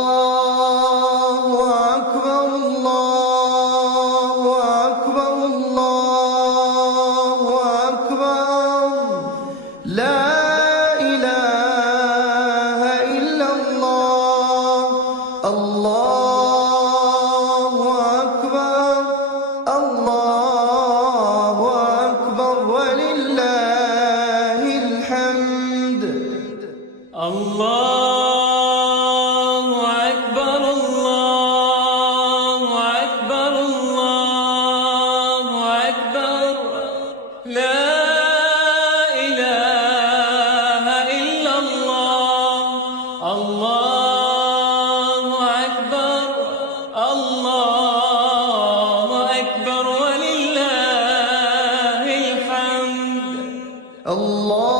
الله أكبر الله أكبر الله أكبر لا إله إلا الله الله أكبر الله أكبر ولله الحمد الله أكبر الله أكبر الله أكبر لا إله إلا الله الله أكبر الله أكبر ولله الحمد الله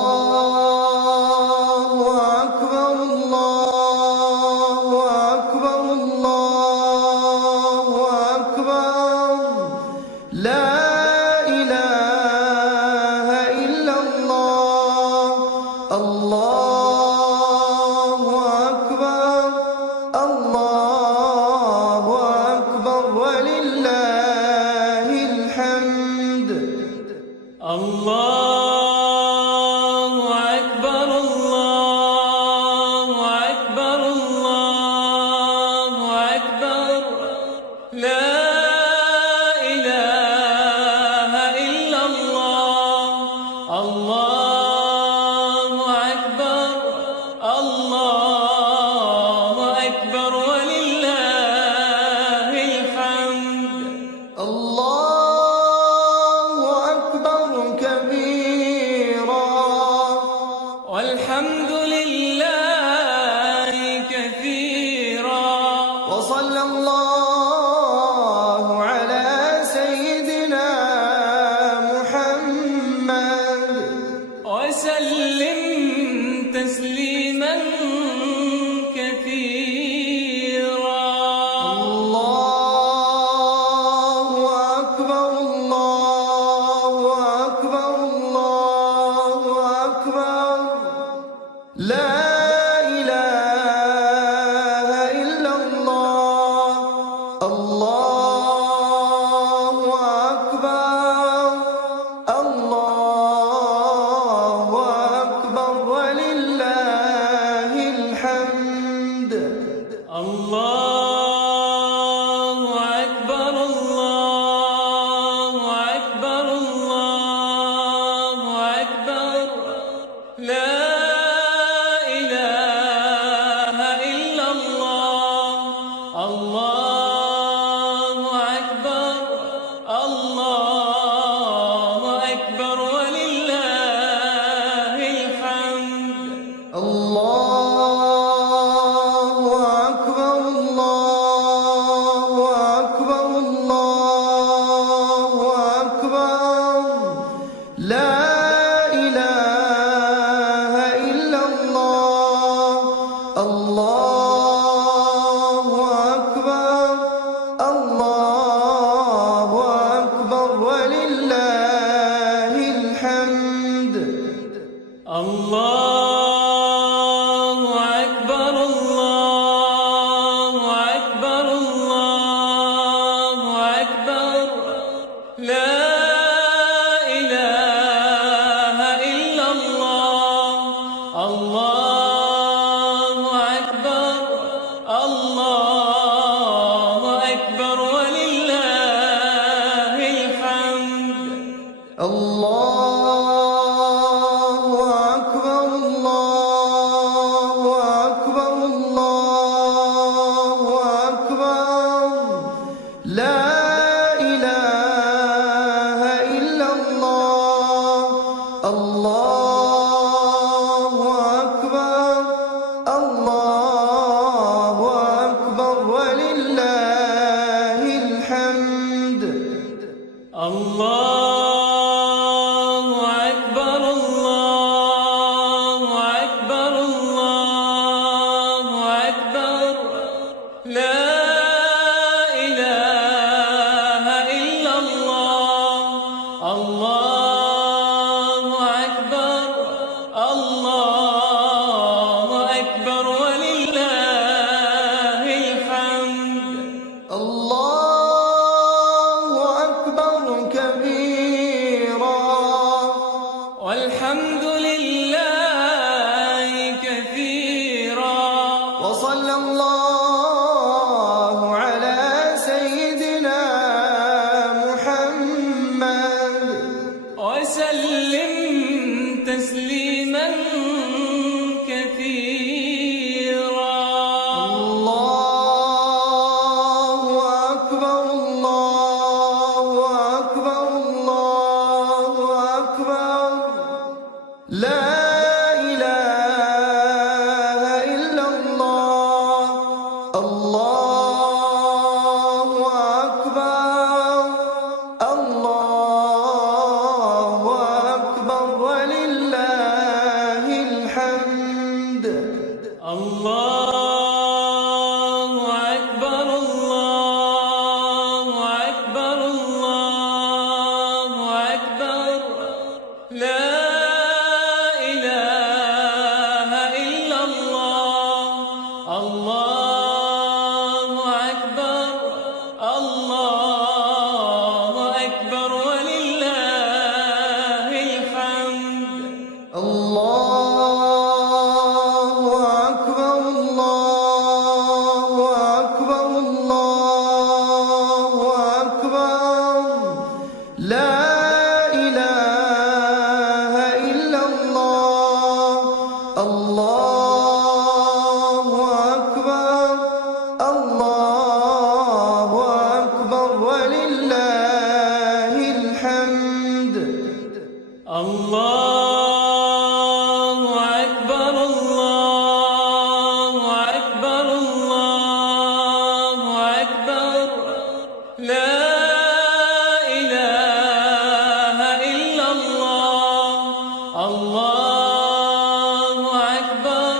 أكبر الله أكبر الله أكبر لا إله إلا الله الله أكبر الله أكبر ولله الحمد الله أكبر الله أكبر الله أكبر لا إله إلا الله الله أكبر الله أكبر ولله الحمد الله أكبر كبيرا والحمد لله كثيرا وصلى الله على سيدنا محمد وسلم تسليما كثيرا الله أكبر الله أكبر الله أكبر لا إله إلا الله الله أكبر الله أكبر ولله الحمد الله أكبر الله أكبر الله أكبر لا إله إلا الله الله أكبر الله أكبر ولله الحمد الله أكبر الله أكبر الله أكبر لا إله إلا الله الله أكبر الله أكبر ولله الحمد الله أكبر الله أكبر الله أكبر لا إله إلا الله الله أكبر وصلى الله على سيدنا محمد وسلم تسليما كثيرا. الله أكبر الله أكبر الله أكبر لا إله إلا الله. الله أكبر الله أكبر ولله الحمد. الله أكبر الله أكبر الله أكبر لا إله إلا الله. الله أكبر الله أكبر ولله الحمد. الله أكبر الله أكبر الله أكبر لا إله إلا الله. الله أكبر الله أكبر ولله الحمد. الله أكبر الله أكبر الله أكبر لا إله إلا الله. الله أكبر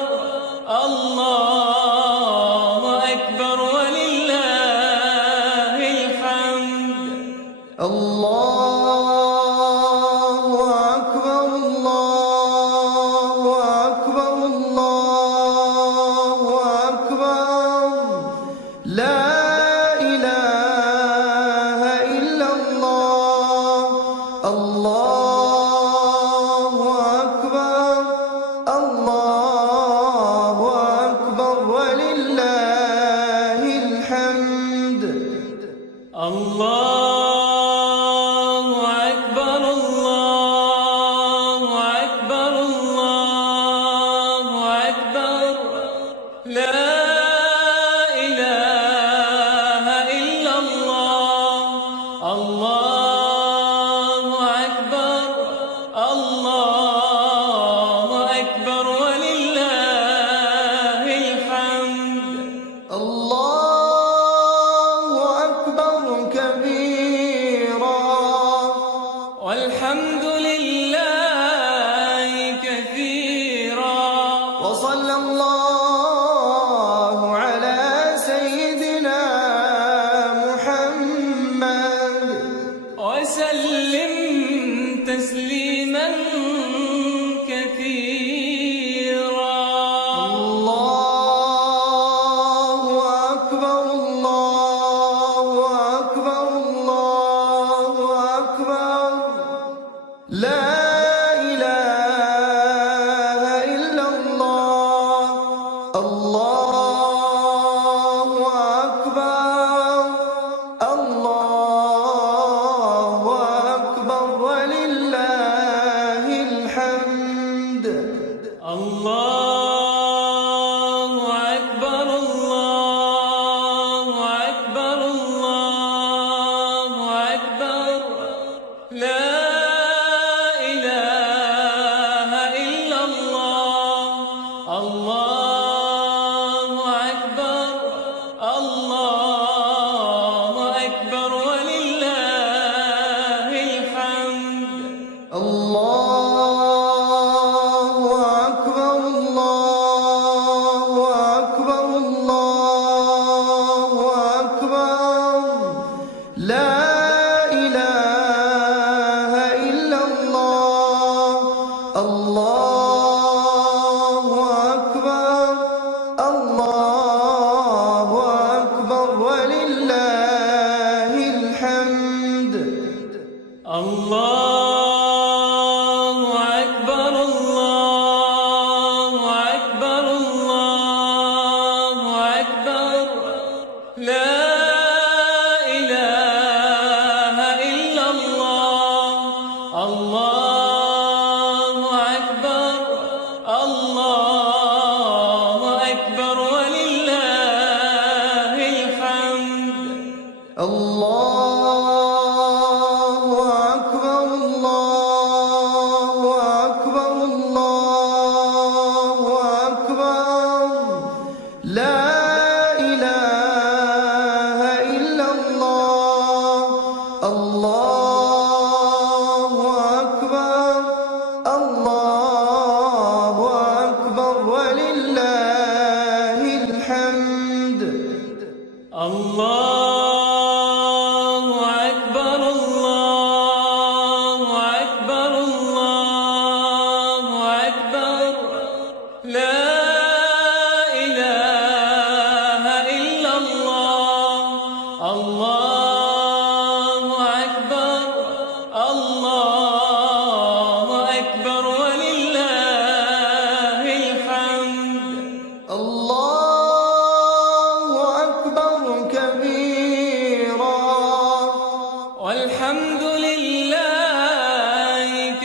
الله أكبر ولله الحمد. الله أكبر الله أكبر الله أكبر لا إله إلا الله. الله أكبر الله أكبر ولله الحمد. الله أكبر الله أكبر الله أكبر لا إله إلا الله. الله أكبر الله أكبر ولله الحمد. الله أكبر كبيرا والحمد لله كثيرا. وصلى الله الله أكبر الله أكبر الله أكبر لا إله إلا الله الله أكبر الله أكبر ولله الحمد الله أكبر الله أكبر الله أكبر لا إله إلا الله الله أكبر الله أكبر ولله الحمد الله أكبر كبيرا والحمد لله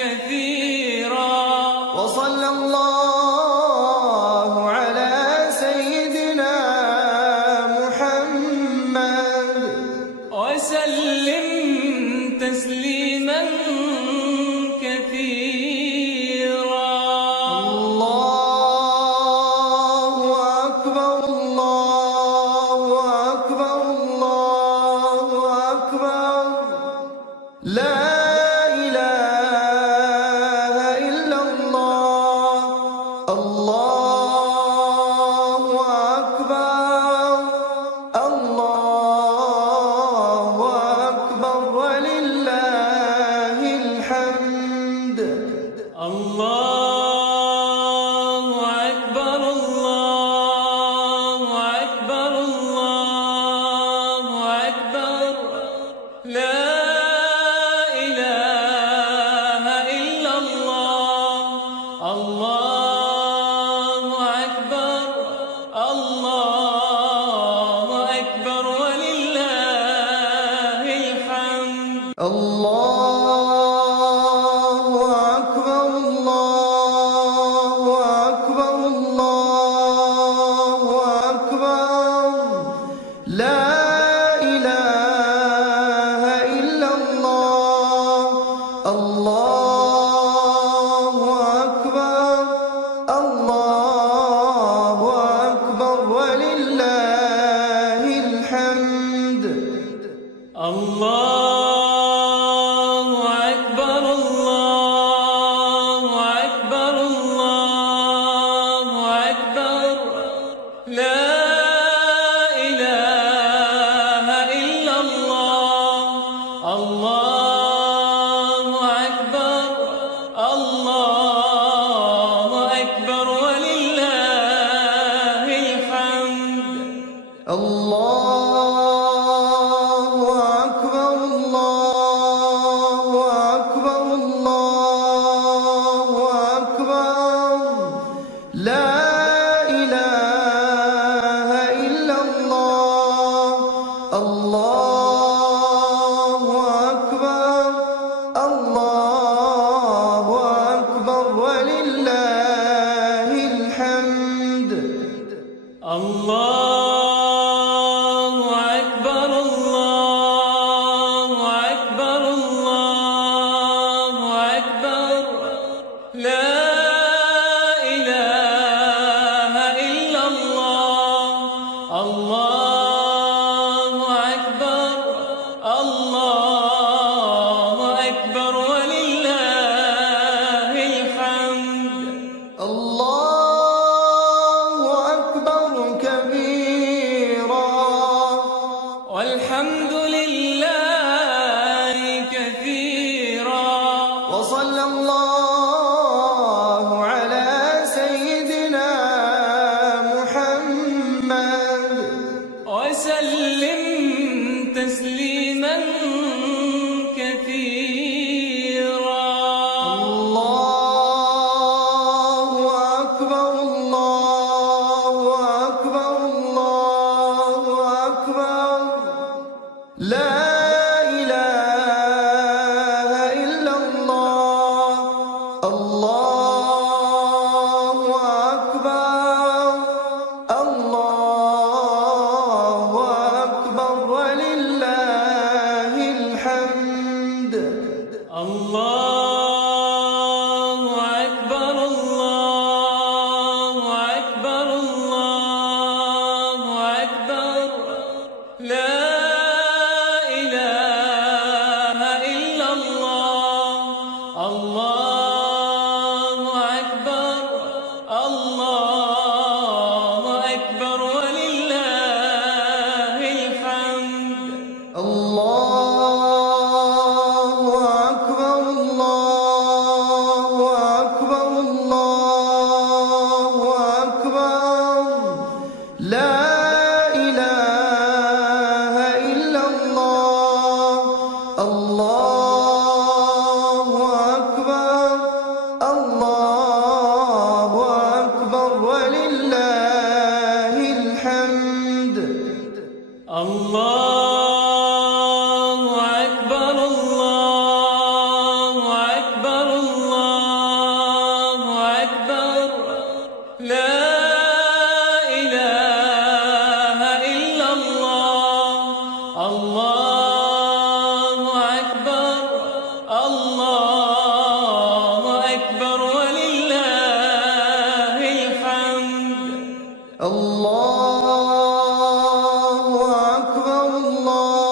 كثيرا وصلى الله على سيدنا محمد وسلم تسليما كثيرا الله أكبر الله أكبر الله أكبر لا إله إلا الله الله أكبر الله أكبر ولله الحمد الله أكبر الله أكبر الله أكبر لا إله إلا الله الله أكبر الله أكبر ولله الحمد الله أكبر الله أكبر الله أكبر لا إله إلا الله الله أكبر الله أكبر ولله الحمد الله أكبر الله أكبر الله أكبر لا إله إلا الله الله أكبر الله أكبر ولله الحمد الله أكبر الله أكبر الله أكبر لا إله إلا الله الله أكبر الله أكبر ولله الحمد الله أكبر الله أكبر الله أكبر لا إله إلا الله الله أكبر الله أكبر ولله الحمد الله أكبر كبيرا والحمد لله كثيرا وصلى الله على سيدنا محمد وسلم تسليما كثيرا الله أكبر الله أكبر الله أكبر لا إله إلا الله الله أكبر الله أكبر لا إله إلا الله. الله أكبر الله أكبر ولله الحمد. الله أكبر الله أكبر الله أكبر لا إله إلا الله. الله أكبر الله أكبر ولله الحمد. الله أكبر الله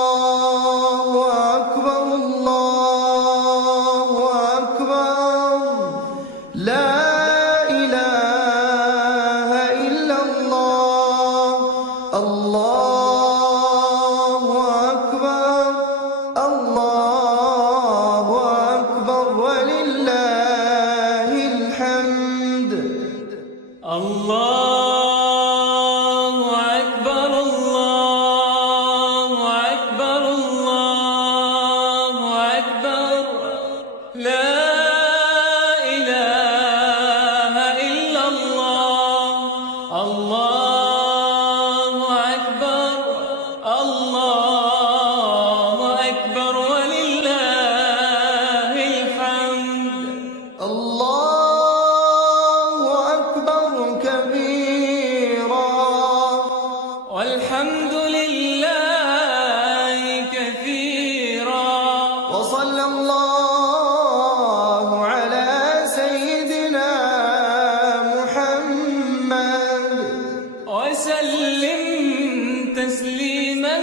أكبر الله أكبر لا إله إلا الله. الله أكبر الله أكبر ولله الحمد. الله أكبر الله أكبر الله أكبر لا إله إلا الله. الله أكبر الله أكبر ولله الحمد. الله أكبر كبيرا والحمد لله كثيرا وصلى الله على سيدنا محمد وسلم تسليما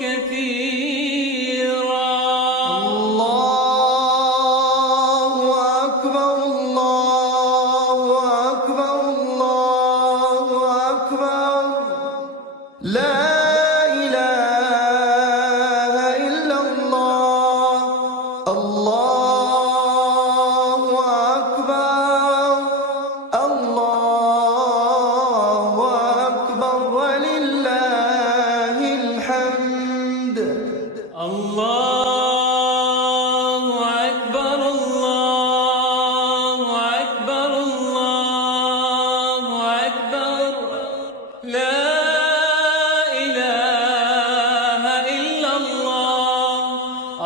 كثيرا. الله أكبر الله أكبر الله أكبر لا إله إلا الله. الله أكبر الله أكبر ولله الحمد. الله أكبر الله أكبر الله أكبر لا إله إلا الله.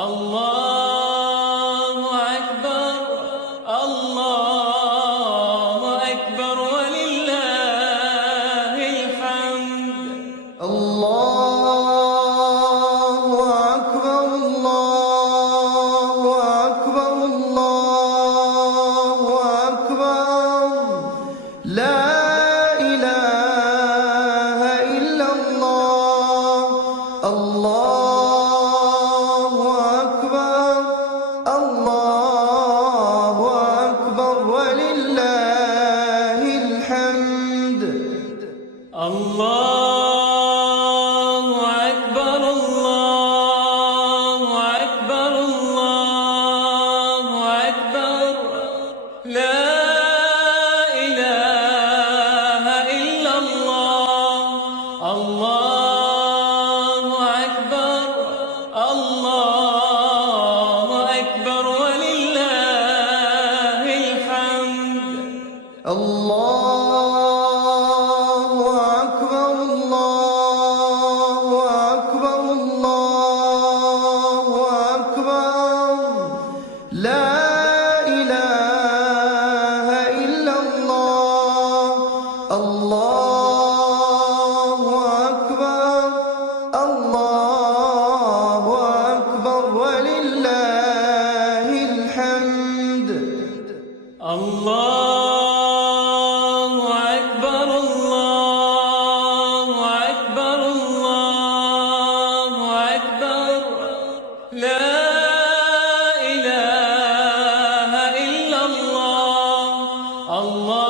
الله أكبر الله أكبر ولله الحمد. الله أكبر الله أكبر الله أكبر لا إله إلا الله. الله أكبر الله أكبر ولله الحمد. الله أكبر الله أكبر الله أكبر لا إله إلا الله. الله أكبر الله أكبر ولله الحمد. الله أكبر الله أكبر الله أكبر لا إله إلا الله. الله أكبر الله أكبر ولله الحمد. الله أكبر الله أكبر الله أكبر لا إله إلا الله. الله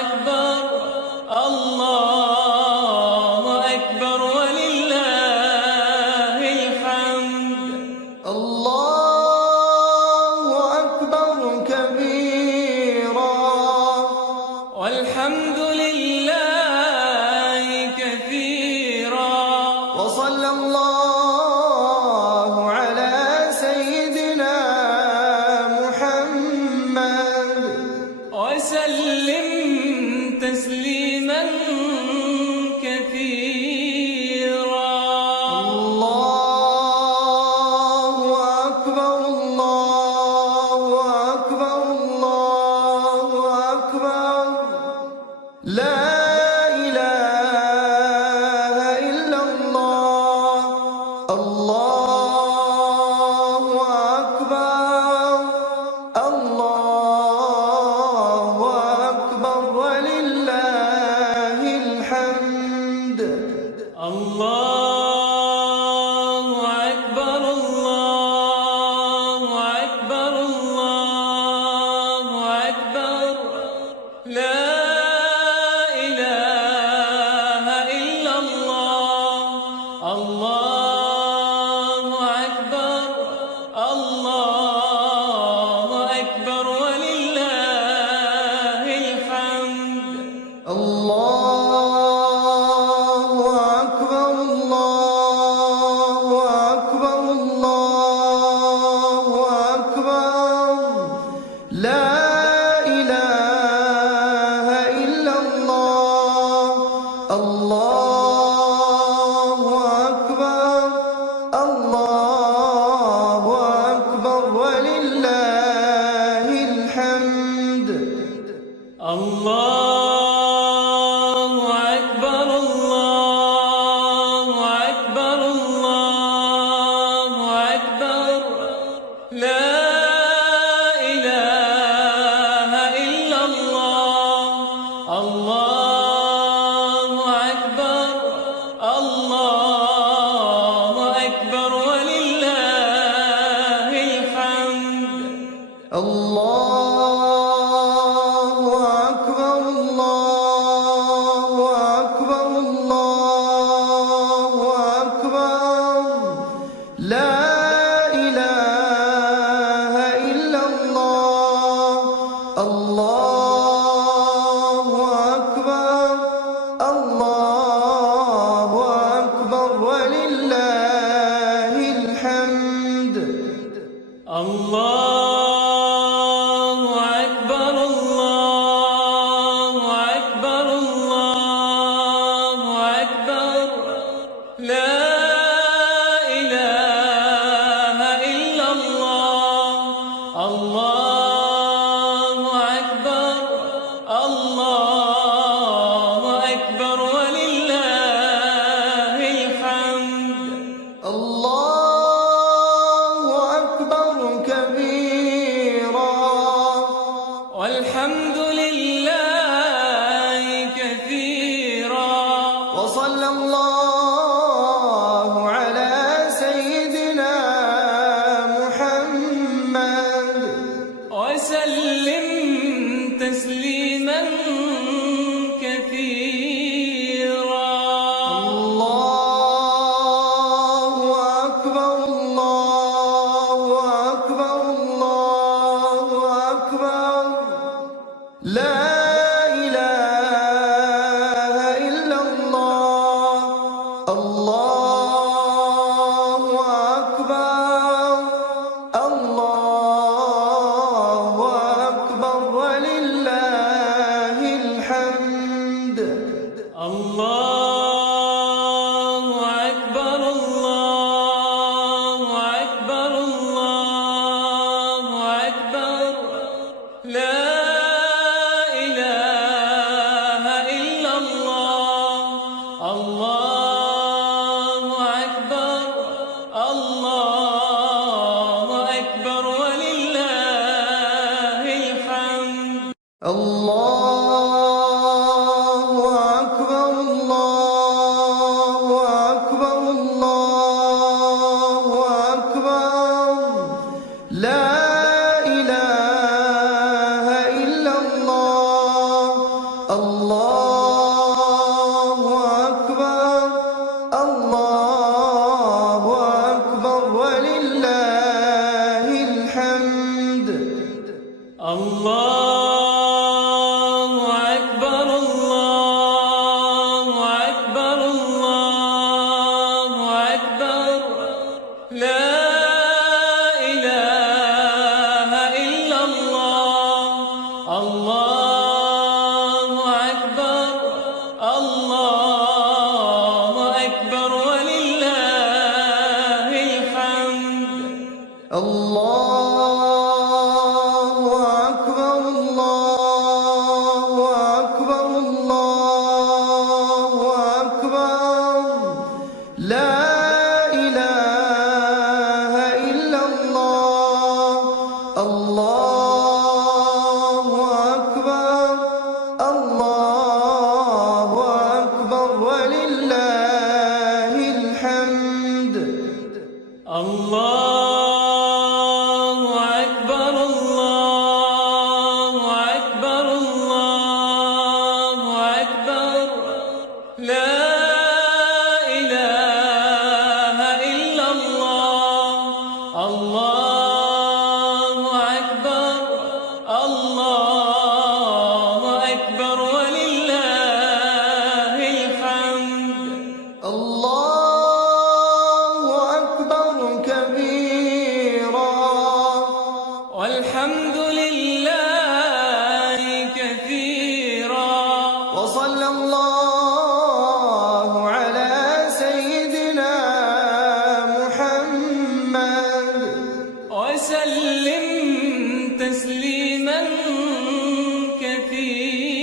أكبر الله أكبر ولله الحمد. الله أكبر كبيرا والحمد لله تسليما كثيرا. الله أكبر الله أكبر الله أكبر لا إله إلا الله. الله أكبر الله أكبر ولله الحمد. الله أكبر الله أكبر الله أكبر لا إله إلا الله. الله أكبر الله أكبر ولله الحمد. الله أكبر الله أكبر الله أكبر لا إله إلا الله. الله أكبر الله أكبر ولله الحمد. الله أكبر الله أكبر الله أكبر لا إله إلا الله. الله أكبر الله أكبر ولله الحمد. الله أكبر الله أكبر الله أكبر لا إله إلا الله. الله أكبر الله أكبر ولله الحمد. الله أكبر الله أكبر الله أكبر لا إله إلا الله. الله أكبر الله أكبر ولله الحمد. الله أكبر كبيرا والحمد لله كثيرا وصلى الله على سيدنا محمد وسلم تسليما كثيرا. الله أكبر الله أكبر الله أكبر لا إله إلا الله. الله أكبر الله أكبر ولله الحمد. الله أكبر الله أكبر الله أكبر لا إله إلا الله. الله أكبر الله أكبر ولله الحمد. الله أكبر الله الله أكبر الله أكبر الله أكبر لا إله إلا الله الله أكبر الله أكبر ولله الحمد الله أكبر الله أكبر الله أكبر لا إله إلا الله الله أكبر الله أكبر ولله الحمد الله أكبر كبيرا والحمد لله كثيرا وصلى الله على سيدنا محمد وسلم تسليما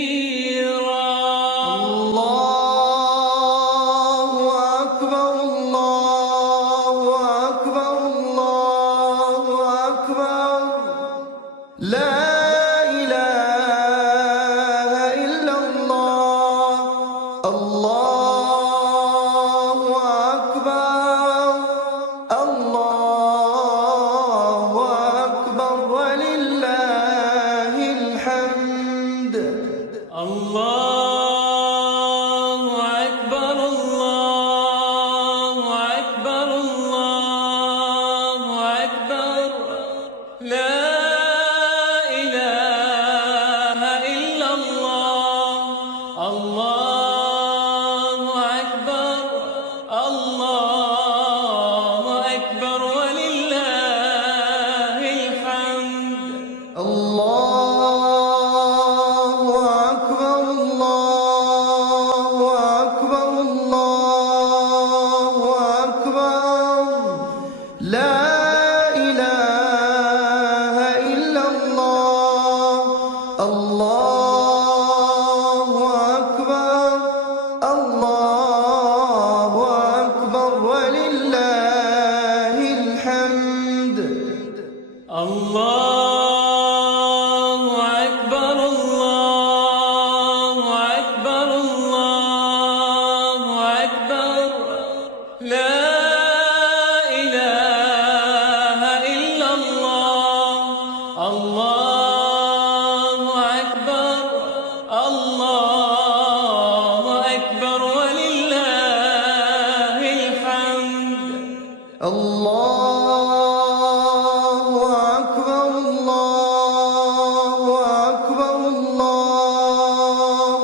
كثيرا الله أكبر الله أكبر الله أكبر لا إله إلا الله الله أكبر الله أكبر ولله الحمد الله أكبر الله أكبر الله أكبر لا إله إلا الله الله أكبر الله أكبر ولله الحمد الله أكبر الله أكبر الله أكبر لا إله إلا الله الله أكبر الله أكبر ولله الحمد الله أكبر الله أكبر الله أكبر لا إله إلا الله الله أكبر الله أكبر ولله الحمد الله أكبر الله أكبر الله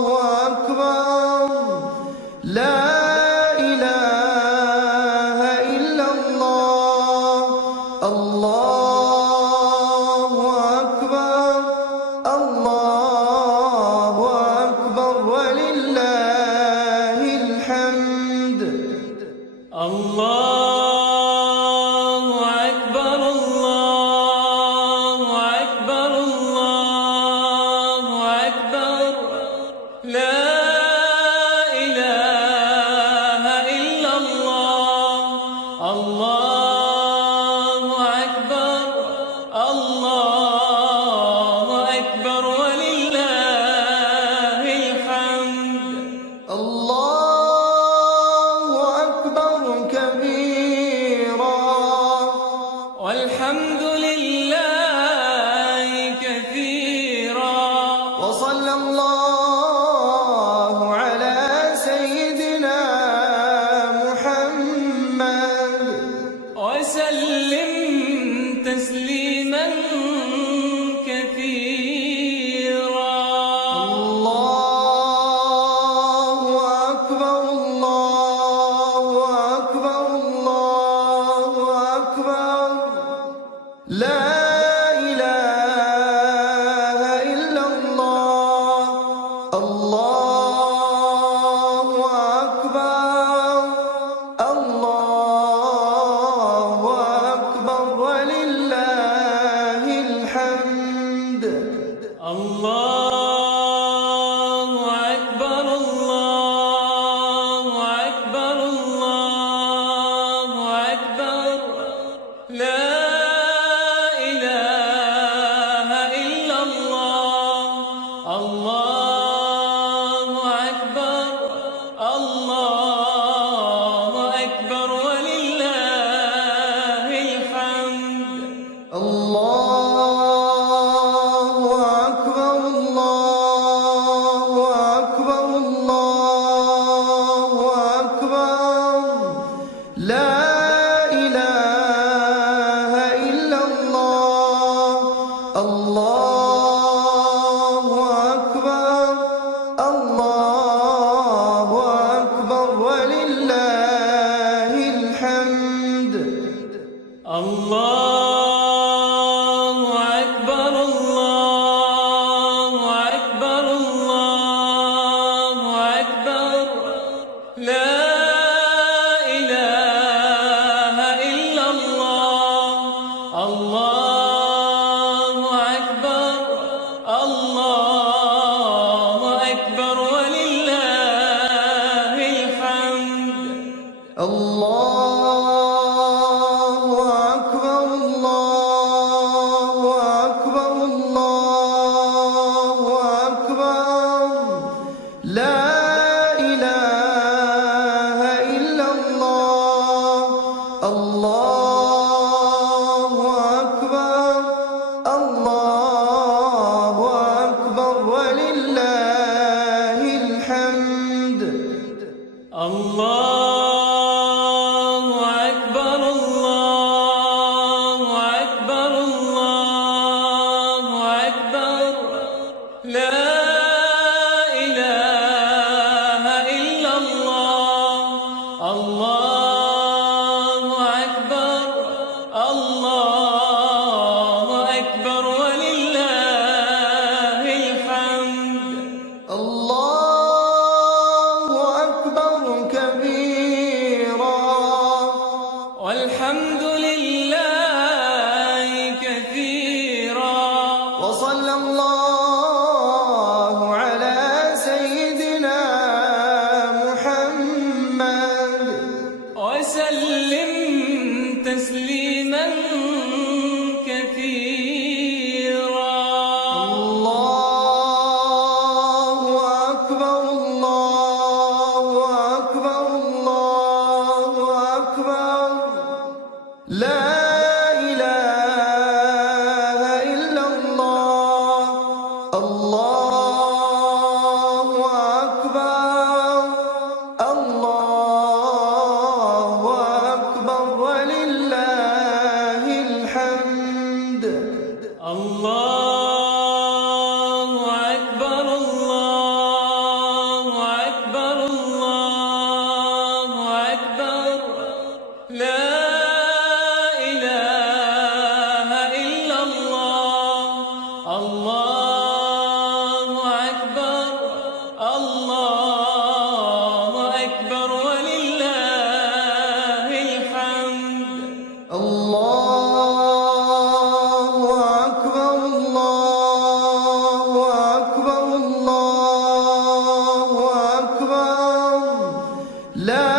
أكبر لا إله إلا الله الله أكبر الله أكبر ولله الحمد الله لا إله إلا الله. الله أكبر. الله أكبر ولله الحمد. الله أكبر الله أكبر الله أكبر لا إله إلا الله. الله أكبر الله أكبر ولله الحمد. الله أكبر. الله أكبر. الله أكبر. لا إله إلا الله. الله أكبر. الله أكبر ولله الحمد. الله أكبر كبيرا والحمد لله كثيرا. وصلى الله على سيدنا محمد وسلم تسليما كثيرا. الله أكبر الله أكبر الله أكبر لا إله إلا الله. الله أكبر الله أكبر ولله الحمد. الله أكبر. الله أكبر. الله أكبر. لا إله إلا الله. الله أكبر. الله أكبر ولله الحمد. الله أكبر الله أكبر الله أكبر لا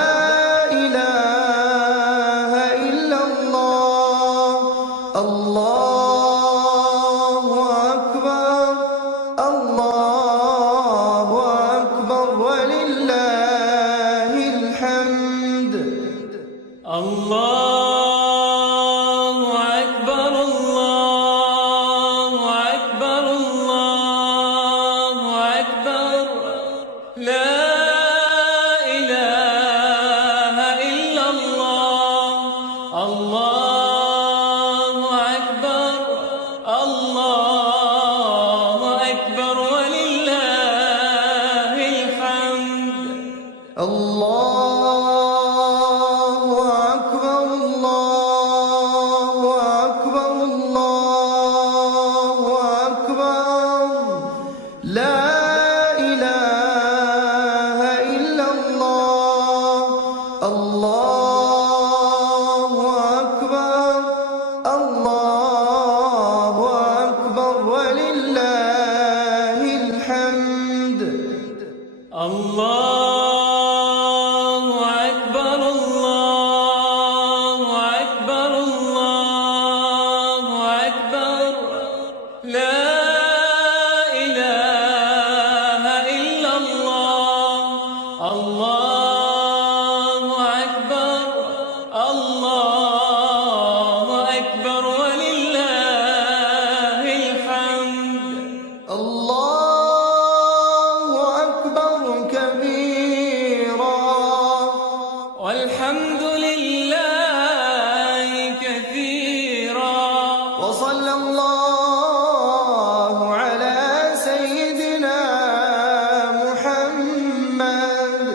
إله إلا الله. الله أكبر الله أكبر ولله الحمد. الله أكبر. الله أكبر. الله أكبر. لا إله إلا الله. الله أكبر. الله أكبر ولله الحمد. الله أكبر الله أكبر الله أكبر لا إله إلا الله. الله أكبر الله أكبر ولله الحمد. الله أكبر. الله أكبر. الله أكبر. لا إله إلا الله. الله أكبر. الله أكبر ولله الحمد. الله أكبر كبيرا والحمد لله كثيرا. وصلى الله على سيدنا محمد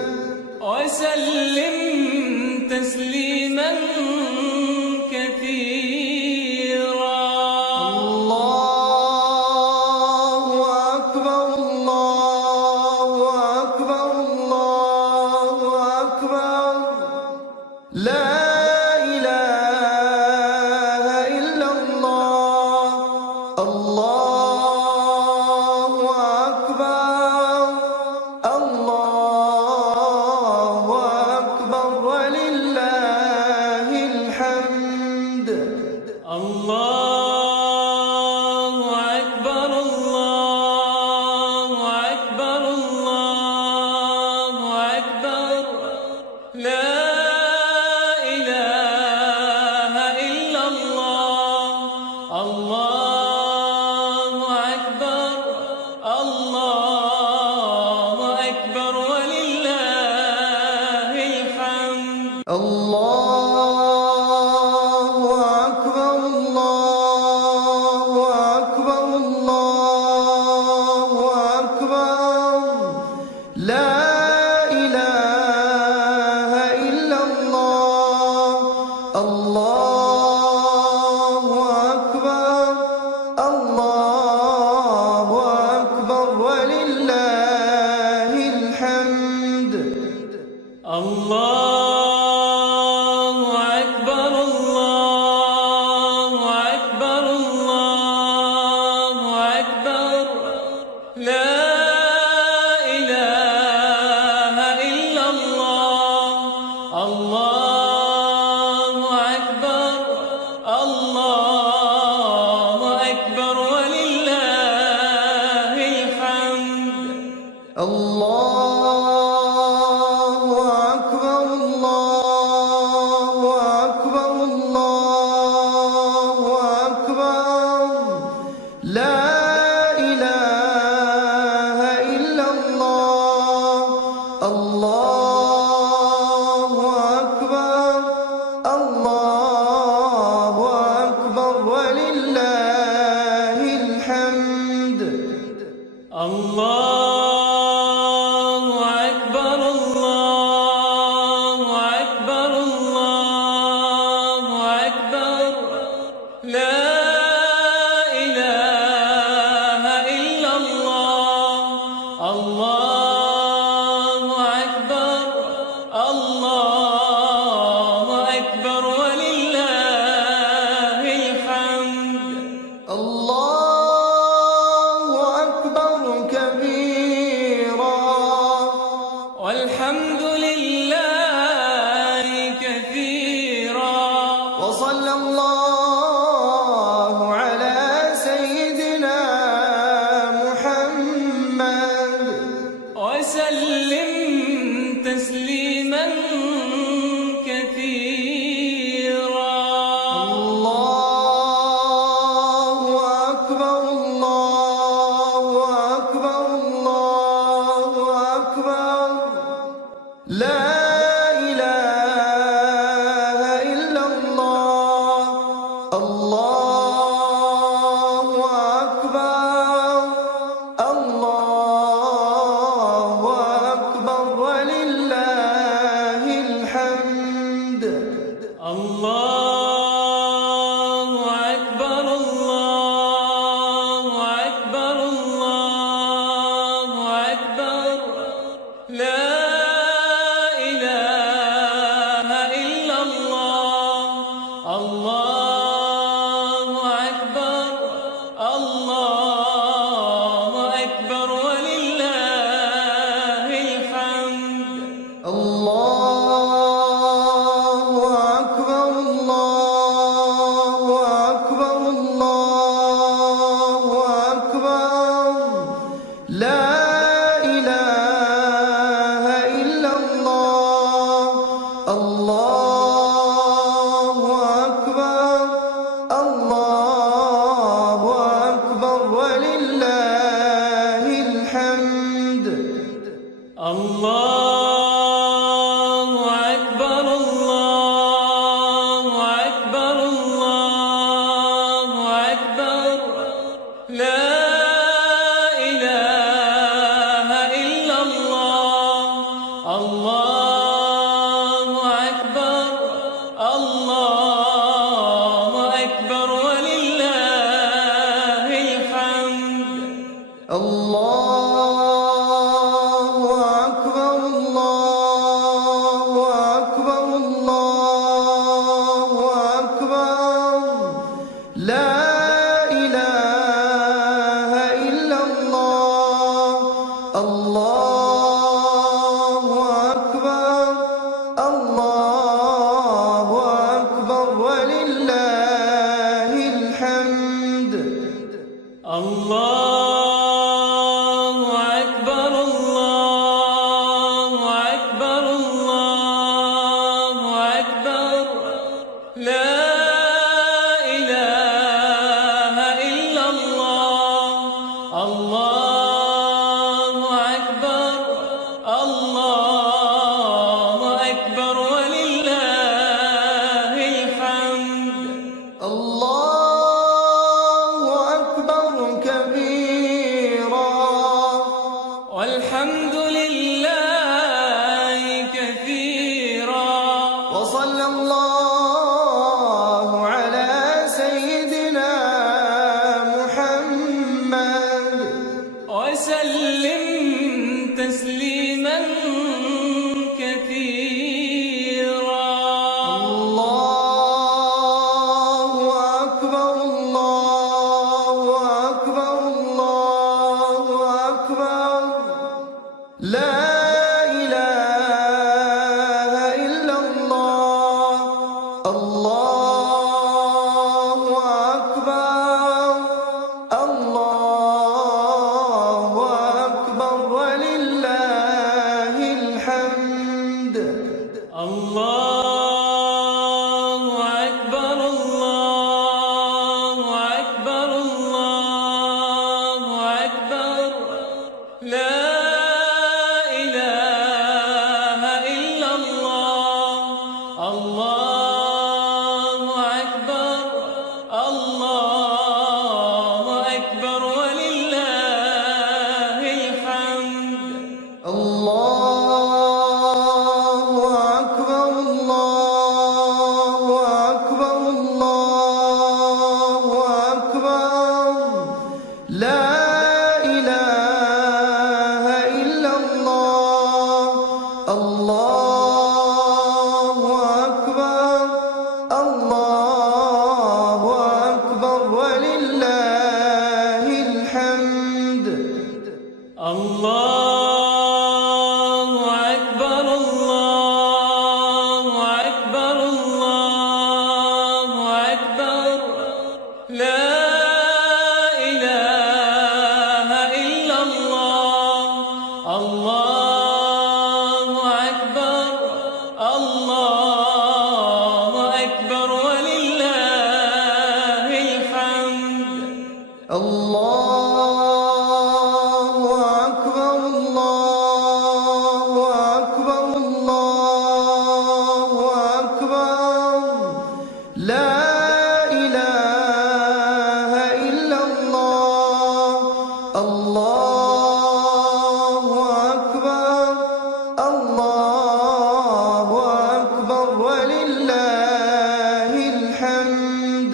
الله أكبر الله أكبر الله أكبر لا إله إلا الله الله أكبر الله أكبر ولله الحمد الله أكبر الله أكبر الله أكبر لا إله إلا الله الله أكبر الله أكبر ولله الحمد الله أكبر الله أكبر الله أكبر لا إله إلا الله الله أكبر الله أكبر ولله الحمد الله أكبر الله أكبر الله أكبر لا إله إلا الله الله أكبر الله أكبر ولله الحمد الله أكبر كبيرا والحمد لله كثيرا وصلى الله على سيدنا محمد وسلم تسليما كثيرا الله أكبر الله أكبر الله أكبر لا إله إلا الله الله أكبر الله أكبر ولله الحمد الله أكبر الله أكبر الله أكبر لا إله إلا الله الله أكبر الله أكبر ولله الحمد الله أكبر الله أكبر الله أكبر لا إله إلا الله الله أكبر الله أكبر ولله الحمد الله أكبر الله أكبر الله أكبر لا إله إلا الله الله أكبر الله أكبر ولله الحمد الله أكبر الله أكبر الله أكبر لا إله إلا الله الله أكبر الله أكبر الله أكبر ولله الحمد. الله أكبر الله أكبر الله أكبر لا إله إلا الله. الله أكبر الله أكبر ولله الحمد. الله أكبر الله أكبر الله أكبر لا إله إلا الله. الله أكبر الله أكبر ولله الحمد.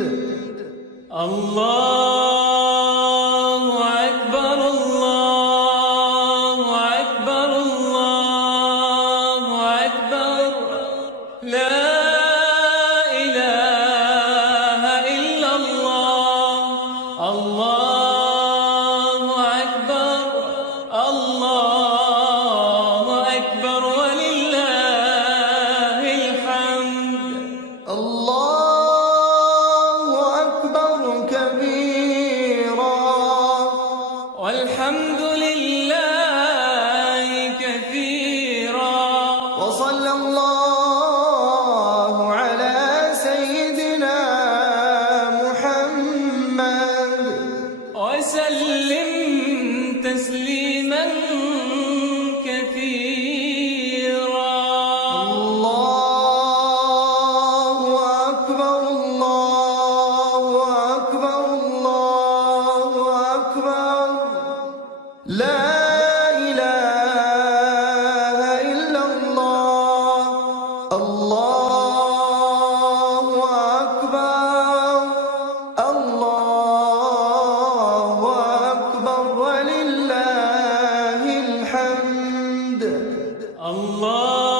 الله أكبر الله أكبر الله أكبر لا إله إلا الله. الله أكبر الله أكبر ولله الحمد. الله أكبر كبيرا والحمد لله كثيرا وصلى الله على سيدنا محمد وسلم تسليما كثيرا. الله أكبر الله أكبر الله أكبر لا إله إلا الله. الله أكبر الله أكبر ولله الحمد. الله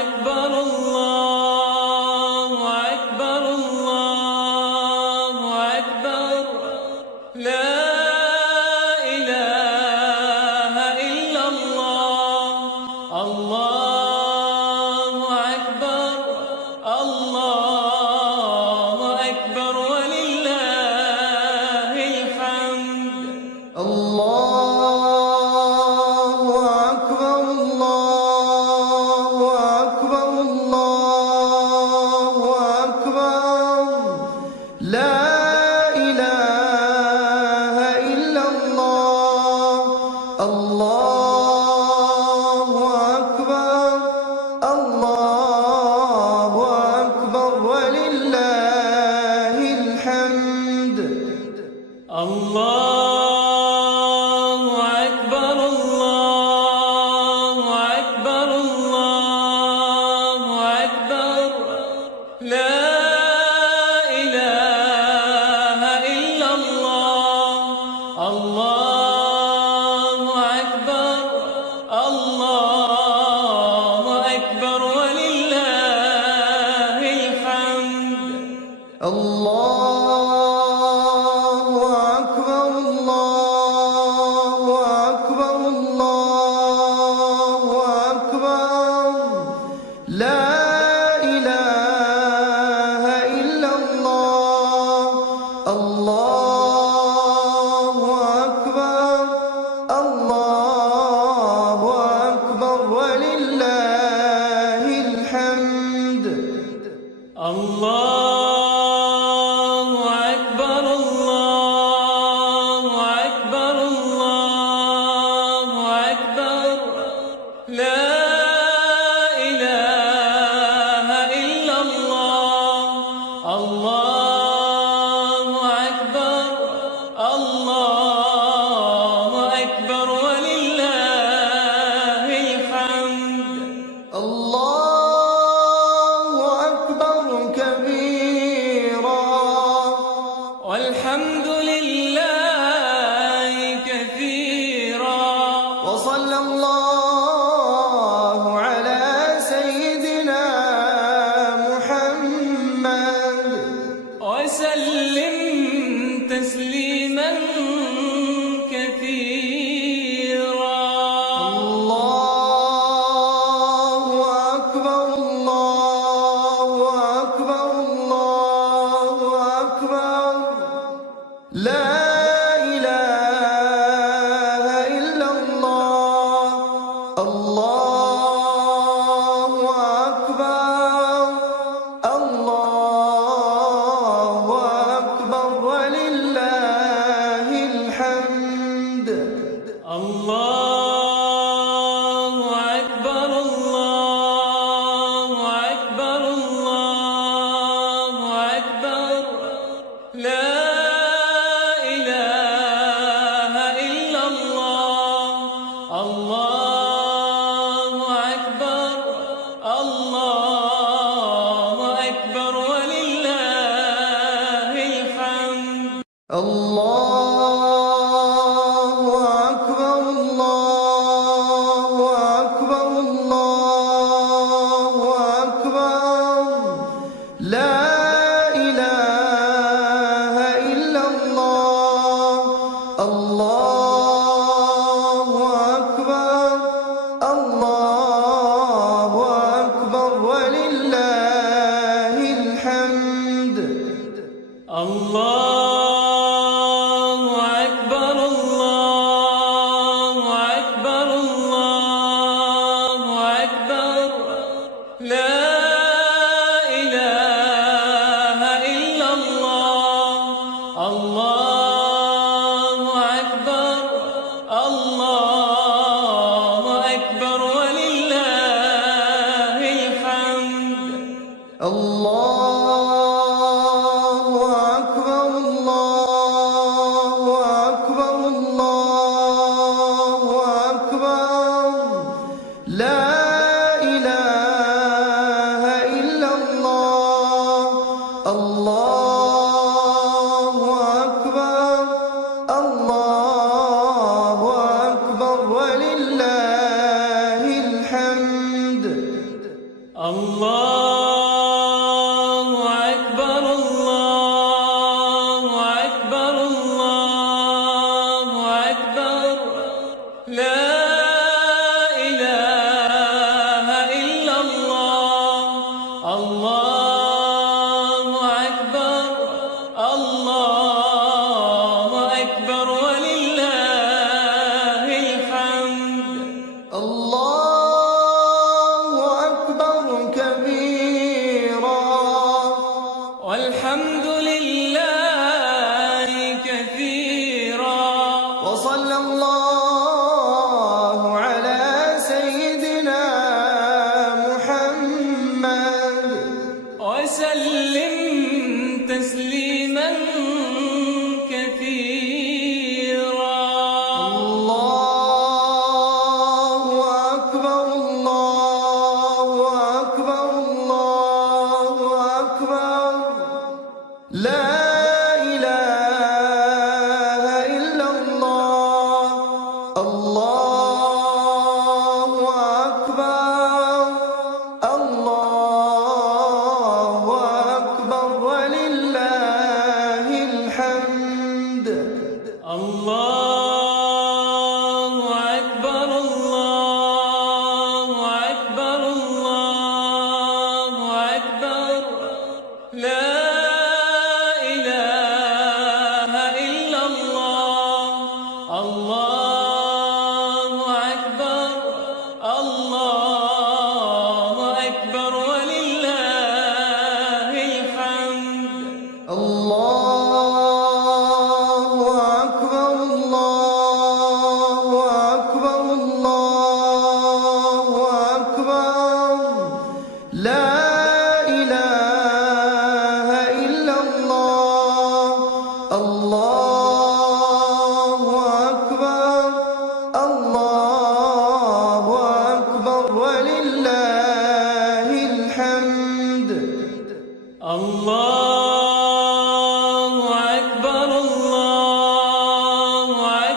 أكبر الله أكبر الله أكبر لا إله إلا الله. الله أكبر الله أكبر ولله الحمد. الله أكبر الله أكبر الله أكبر لا إله إلا الله. الله أكبر الله أكبر ولله الحمد. الله أكبر الله أكبر الله أكبر لا إله إلا الله. الله أكبر الله أكبر ولله الحمد. الله أكبر الله أكبر الله أكبر لا إله إلا الله. الله أكبر الله أكبر ولله الحمد. الله أكبر الله أكبر الله أكبر لا إله إلا الله. الله أكبر الله أكبر ولله الحمد. الله أكبر كبيرا والحمد لله كثيرا وصلى الله الله أكبر الله أكبر ولله الحمد الله أكبر الله أكبر الله أكبر لا إله إلا الله الله أكبر الله أكبر ولله الحمد الله أكبر الله أكبر الله أكبر لا إله إلا الله الله أكبر الله أكبر ولله الحمد الله أكبر الله أكبر الله أكبر لا إله إلا الله الله أكبر الله أكبر ولله الحمد الله أكبر الله أكبر الله أكبر لا إله إلا الله الله أكبر الله أكبر ولله الحمد الله أكبر الله أكبر الله أكبر لا إله إلا الله الله أكبر الله أكبر ولله الحمد الله أكبر كبيرا والحمد لله كثيرا وصلى الله على سيدنا محمد وسلم تسليما كثيرا الله أكبر الله أكبر الله أكبر لا إله إلا الله الله أكبر الله أكبر ولله الحمد الله أكبر الله أكبر الله أكبر لا إله إلا الله الله أكبر الله أكبر ولله الحمد الله أكبر الله أكبر الله أكبر لا إله إلا الله الله أكبر الله أكبر ولله الحمد الله أكبر الله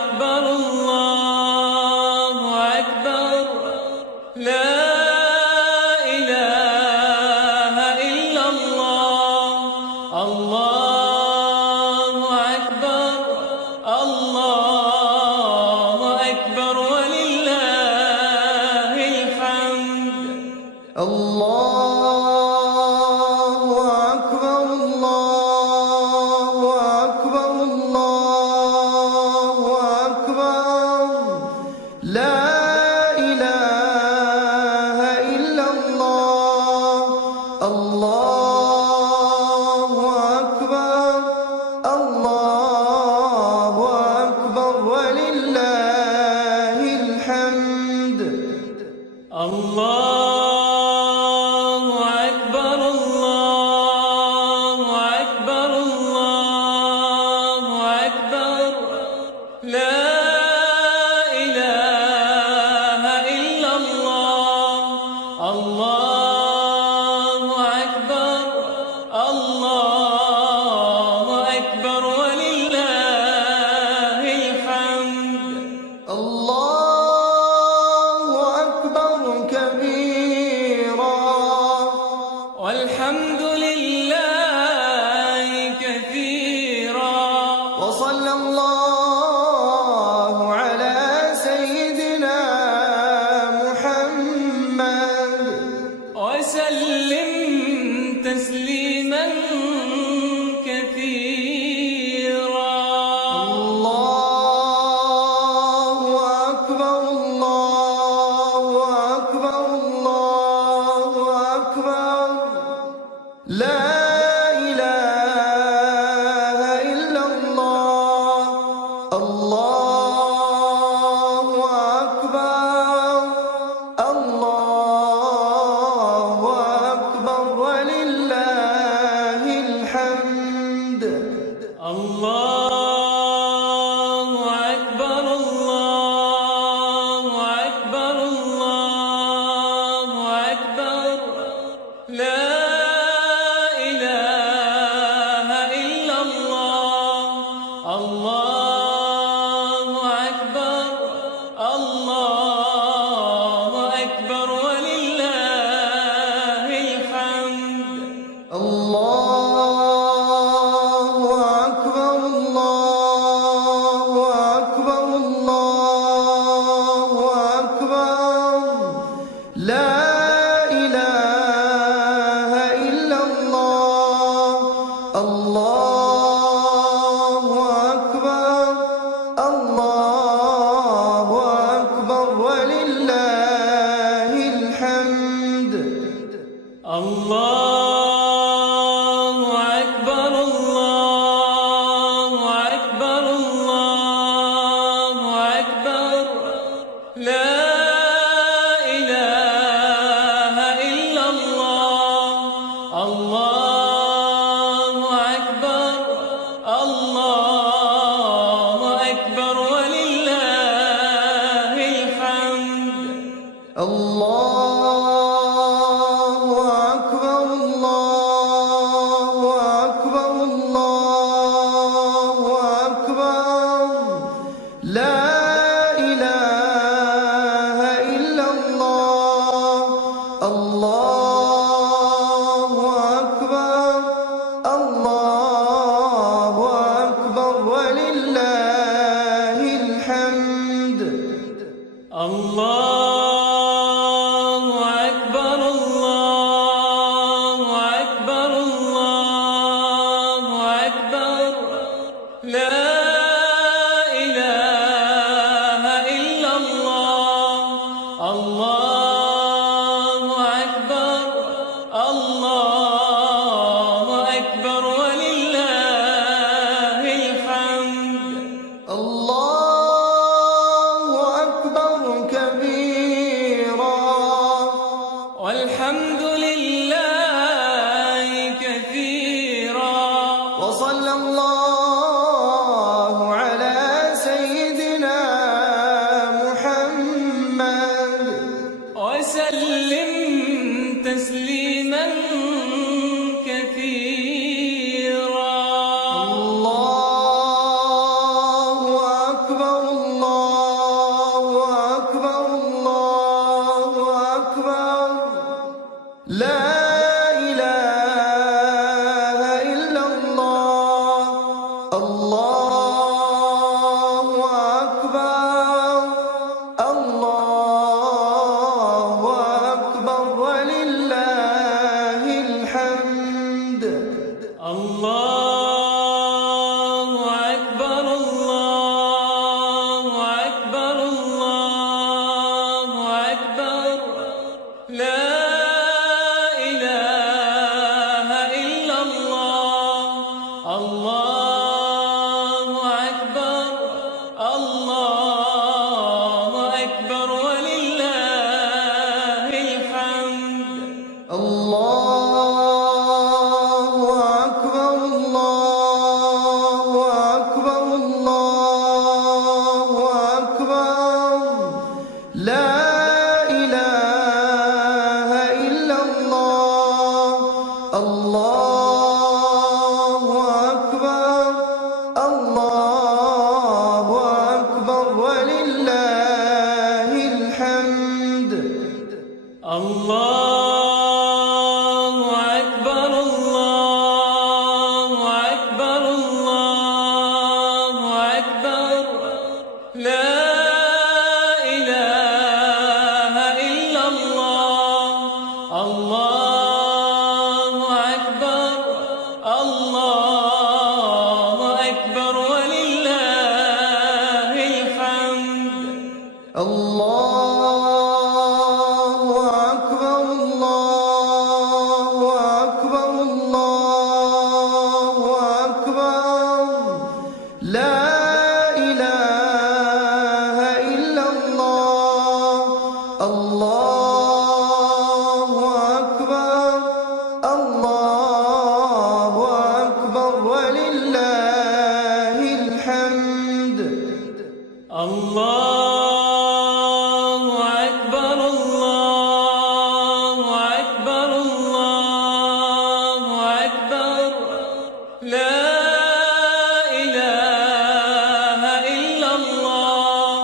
أكبر الله أكبر لا إله إلا الله الله أكبر الله أكبر ولله الحمد الله أكبر الله أكبر الله أكبر لا إله الله أكبر الله أكبر الله أكبر لا إله إلا الله الله أكبر الله أكبر ولله الحمد الله أكبر كبيرا والحمد لله كثيرا وصلى الله على سيدنا محمد وسلم تسليما كثيرا الله أكبر الله أكبر الله أكبر لا إله إلا الله الله أكبر الله أكبر ولله الحمد الله أكبر الله أكبر الله أكبر لا إله إلا الله الله أكبر الله أكبر ولله الحمد الله أكبر الله أكبر الله أكبر لا إله إلا الله الله أكبر الله أكبر ولله الحمد الله أكبر الله أكبر الله أكبر لا إله إلا الله الله أكبر الله أكبر ولله الحمد الله أكبر الله أكبر الله أكبر لا إله إلا الله الله أكبر الله أكبر ولله الحمد الله أكبر الله أكبر الله أكبر لا إله إلا الله الله أكبر الله أكبر ولله الحمد الله أكبر كبيرا والحمد لله كثيرا وصلى الله على سيدنا محمد وسلم تسليما كثيرا الله أكبر الله أكبر الله أكبر لا إله إلا الله الله أكبر الله أكبر ولله الحمد الله أكبر الله أكبر الله أكبر لا إله إلا الله الله أكبر الله أكبر ولله الله أكبر الله أكبر الله أكبر لا إله إلا الله الله أكبر الله أكبر ولله الحمد الله أكبر الله أكبر الله أكبر لا إله إلا الله الله أكبر الله أكبر ولله الحمد الله أكبر الله أكبر الله أكبر لا إله إلا الله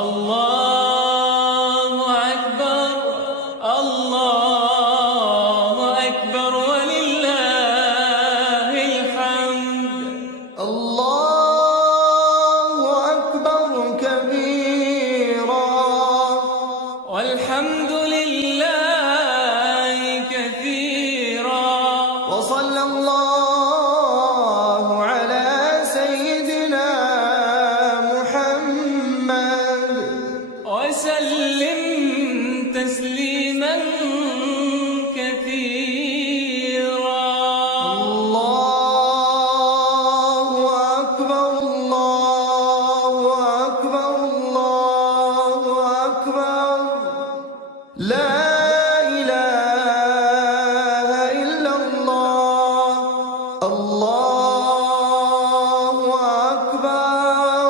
الله أكبر الله أكبر ولله الحمد الله أكبر كبيرا والحمد لله كثيرا وصلى الله على سيدنا محمد وسلم تسليما كثيرا الله أكبر الله أكبر الله أكبر لا إله إلا الله الله أكبر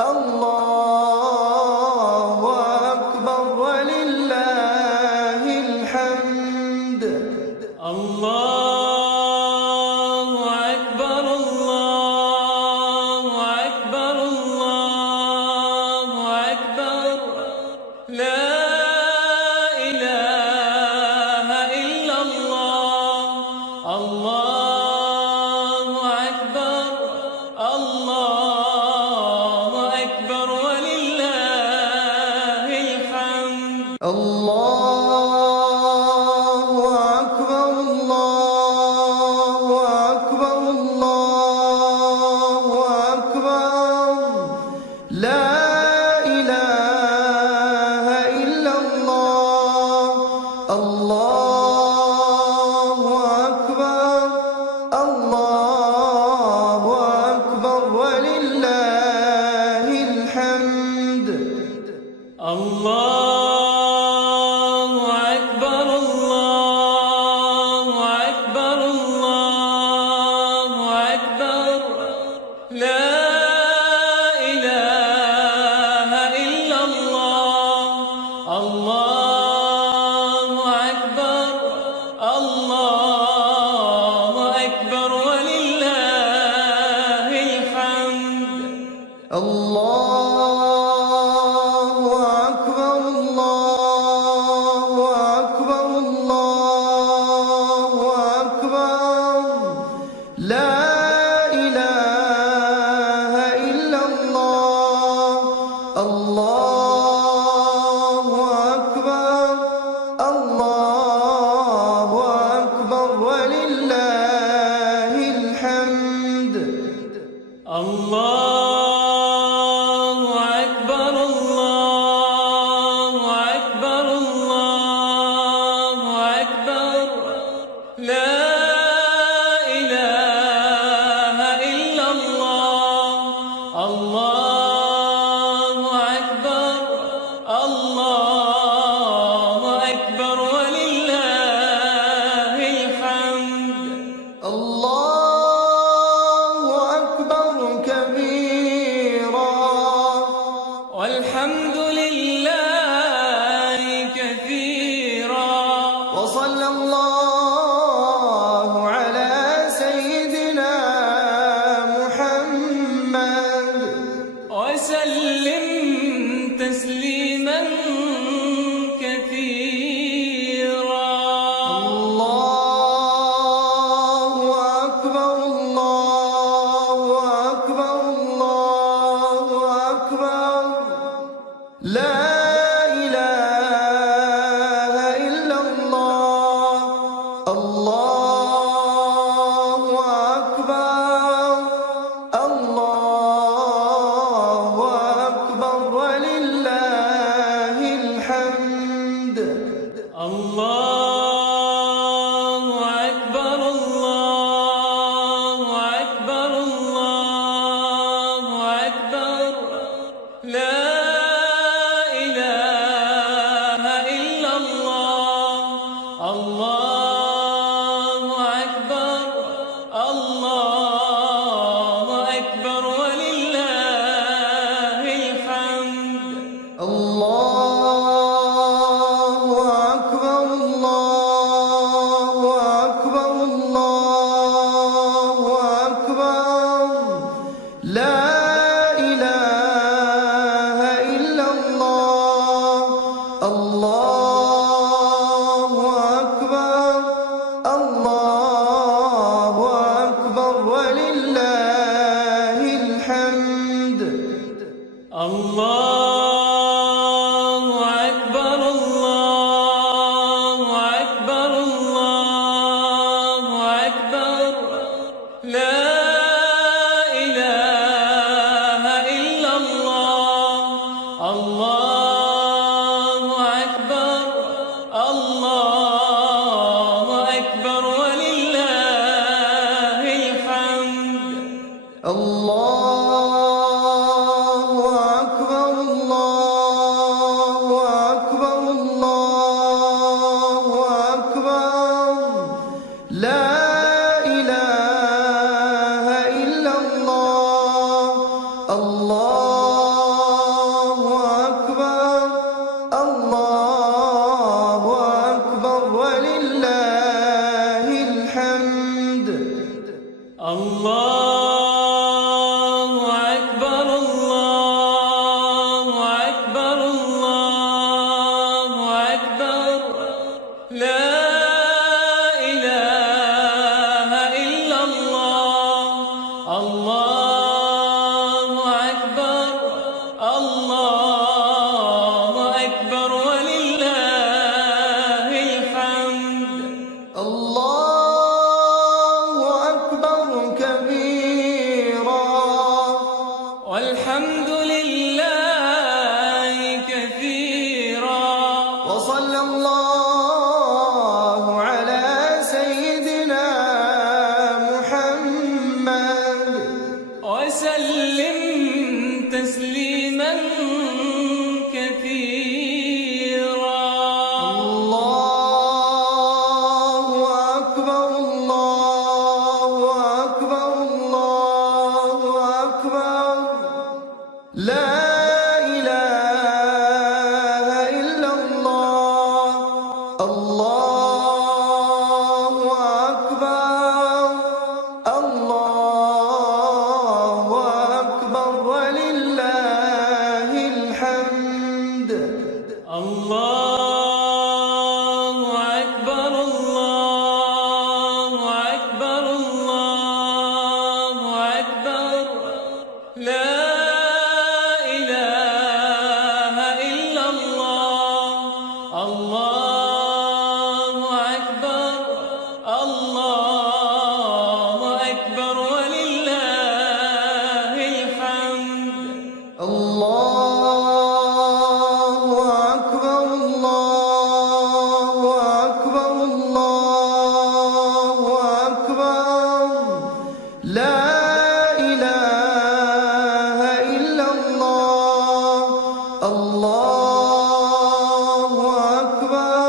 الله أكبر ولله الحمد الله أكبر الله أكبر الله أكبر لا إله إلا الله الله أكبر الله أكبر ولله الحمد الله أكبر الله أكبر الله أكبر لا إله إلا الله الله أكبر الله أكبر ولله الحمد الله أكبر الله أكبر الله أكبر لا إله إلا الله الله أكبر الله أكبر ولله الحمد الله أكبر الله أكبر الله أكبر لا إله إلا الله الله أكبر الله أكبر ولله الحمد الله أكبر الله أكبر الله أكبر لا إله إلا الله الله أكبر الله أكبر ولله الحمد الله أكبر كبيرا والحمد لله كثيرا وصلى الله على سيدنا محمد وسلم تسليما كثيرا الله أكبر الله أكبر الله أكبر لا إله إلا الله الله أكبر الله أكبر ولله الحمد الله أكبر الله أكبر الله أكبر لا إله إلا الله الله أكبر الله أكبر ولله الحمد الله أكبر الله أكبر الله أكبر لا إله إلا الله الله أكبر الله أكبر ولله الحمد الله أكبر الله أكبر الله أكبر لا إله إلا الله الله أكبر الله أكبر ولله الحمد الله أكبر الله أكبر الله أكبر لا إله إلا الله الله أكبر الله أكبر ولله الحمد الله أكبر كبيرا والحمد لله كثيرا وصلى الله على سيدنا محمد وسلم تسليما كثيرا الله أكبر الله أكبر الله أكبر لا إله إلا الله الله أكبر الله أكبر ولله الحمد الله أكبر الله أكبر الله أكبر لا إله إلا الله الله أكبر الله أكبر ولله الحمد الله أكبر الله أكبر الله أكبر لا إله إلا الله الله أكبر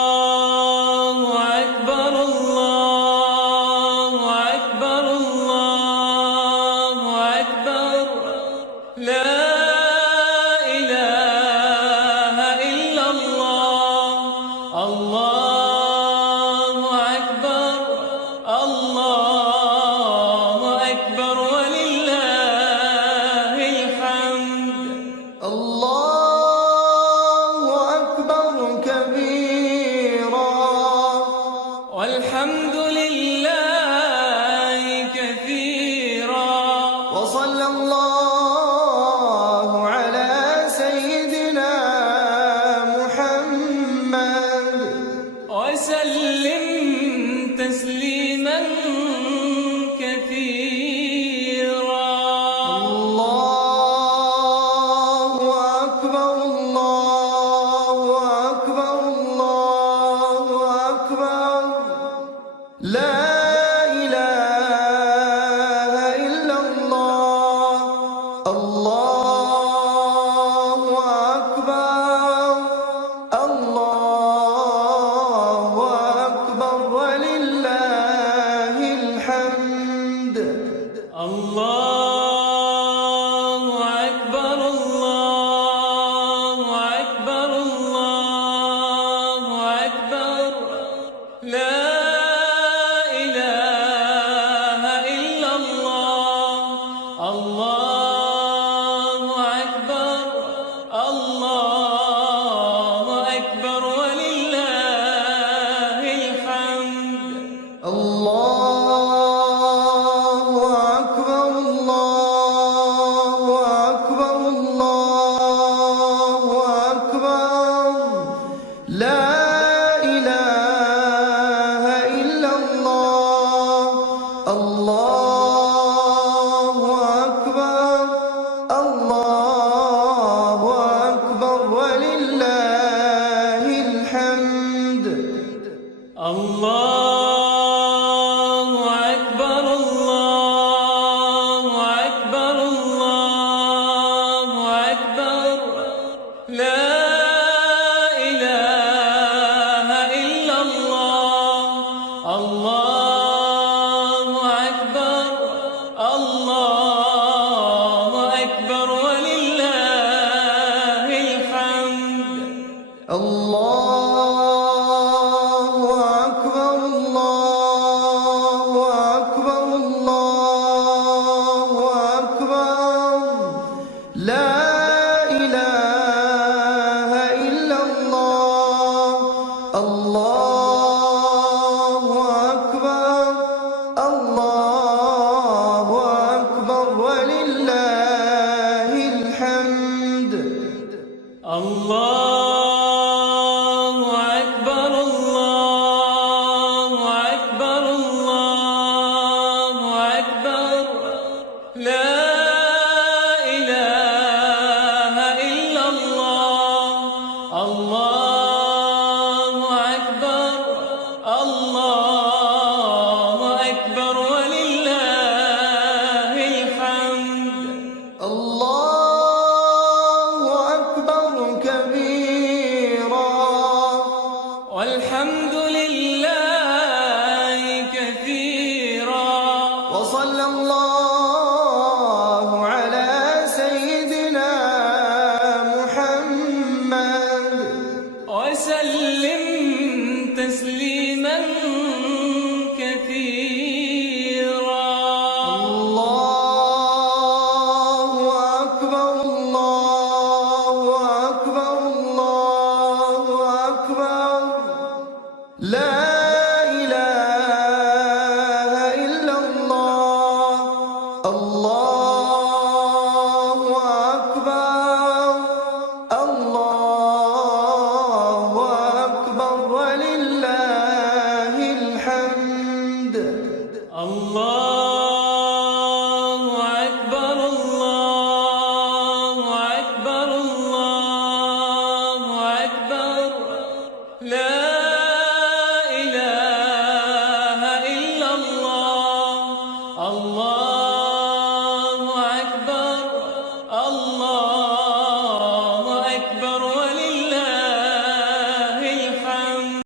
الله أكبر الله أكبر الله أكبر لا إله إلا الله الله أكبر الله أكبر ولله الحمد الله أكبر كبيرا والحمد لله كثيرا وصلى الله على سيدنا محمد وسلم تسليما كثيرا الله أكبر الله أكبر الله أكبر لا إله إلا الله الله أكبر الله أكبر ولله الحمد الله أكبر الله أكبر الله أكبر لا إله إلا الله الله أكبر الله أكبر ولله الحمد الله أكبر الله أكبر الله أكبر لا إله إلا الله الله أكبر الله أكبر ولله الحمد الله أكبر الله أكبر الله أكبر لا إله إلا الله الله أكبر الله أكبر ولله الحمد الله أكبر الله أكبر الله أكبر لا إله إلا الله الله أكبر الله أكبر ولله الحمد الله